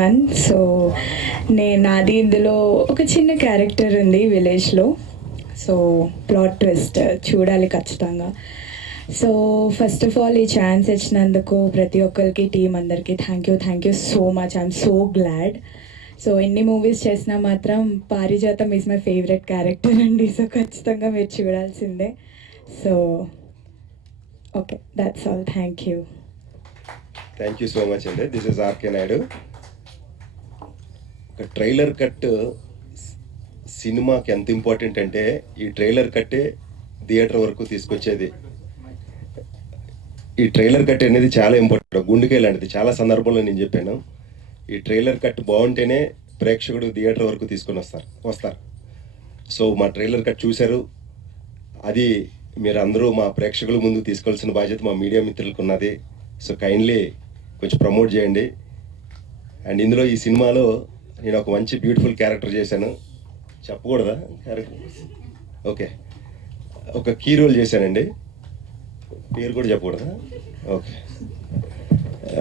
One. So నాది ఇందులో ఒక చిన్న క్యారెక్టర్ ఉంది విలేజ్లో. సో ప్లాట్ ట్విస్ట్ చూడాలి ఖచ్చితంగా. సో ఫస్ట్ ఆఫ్ ఆల్ ఈ ఛాన్స్ ఇచ్చినందుకు ప్రతి ఒక్కరికి టీం అందరికీ thank you so much. I'm so glad. So ఎన్ని మూవీస్ చేసినా మాత్రం Parijatham is my favourite character అండి. సో ఖచ్చితంగా మీరు చూడాల్సిందే. So okay, that's all. Thank you so much అండి. This is RK Naidu. ఒక ట్రైలర్ కట్ సినిమాకి ఎంత ఇంపార్టెంట్ అంటే ఈ ట్రైలర్ కట్టే థియేటర్ వరకు తీసుకొచ్చేది. ఈ ట్రైలర్ కట్ అనేది చాలా ఇంపార్టెంట్, గుండెకాయ లాంటిది. చాలా సందర్భంలో నేను చెప్పాను, ఈ ట్రైలర్ కట్ బాగుంటేనే ప్రేక్షకుడు థియేటర్ వరకు తీసుకొని వస్తారు. సో మా ట్రైలర్ కట్ చూశారు, అది మీరు అందరూ మా ప్రేక్షకుల ముందు తీసుకోవాల్సిన బాధ్యత మా మీడియా మిత్రులకు ఉన్నది. సో కైండ్లీ కొంచెం ప్రమోట్ చేయండి. అండ్ ఇందులో ఈ సినిమాలో నేను ఒక మంచి బ్యూటిఫుల్ క్యారెక్టర్ చేశాను. చెప్పకూడదా క్యారెక్టర్? ఓకే, ఒక కీ రోల్ చేశానండి. పేరు కూడా చెప్పకూడదా? ఓకే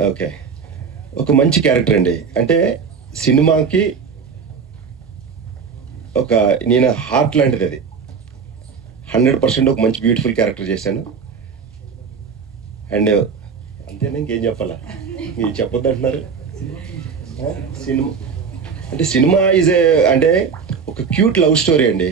ఓకే ఒక మంచి క్యారెక్టర్ అండి. అంటే సినిమాకి ఒక నేను హార్ట్ లాంటిది, అది 100% ఒక మంచి బ్యూటిఫుల్ క్యారెక్టర్ చేశాను. అండ్ అంతేనా, ఇంకేం చెప్పాలా? మీరు చెప్పొద్దు అంటున్నారు. సినిమా అంటే సినిమా ఈజ్ అంటే ఒక క్యూట్ లవ్ స్టోరీ అండి.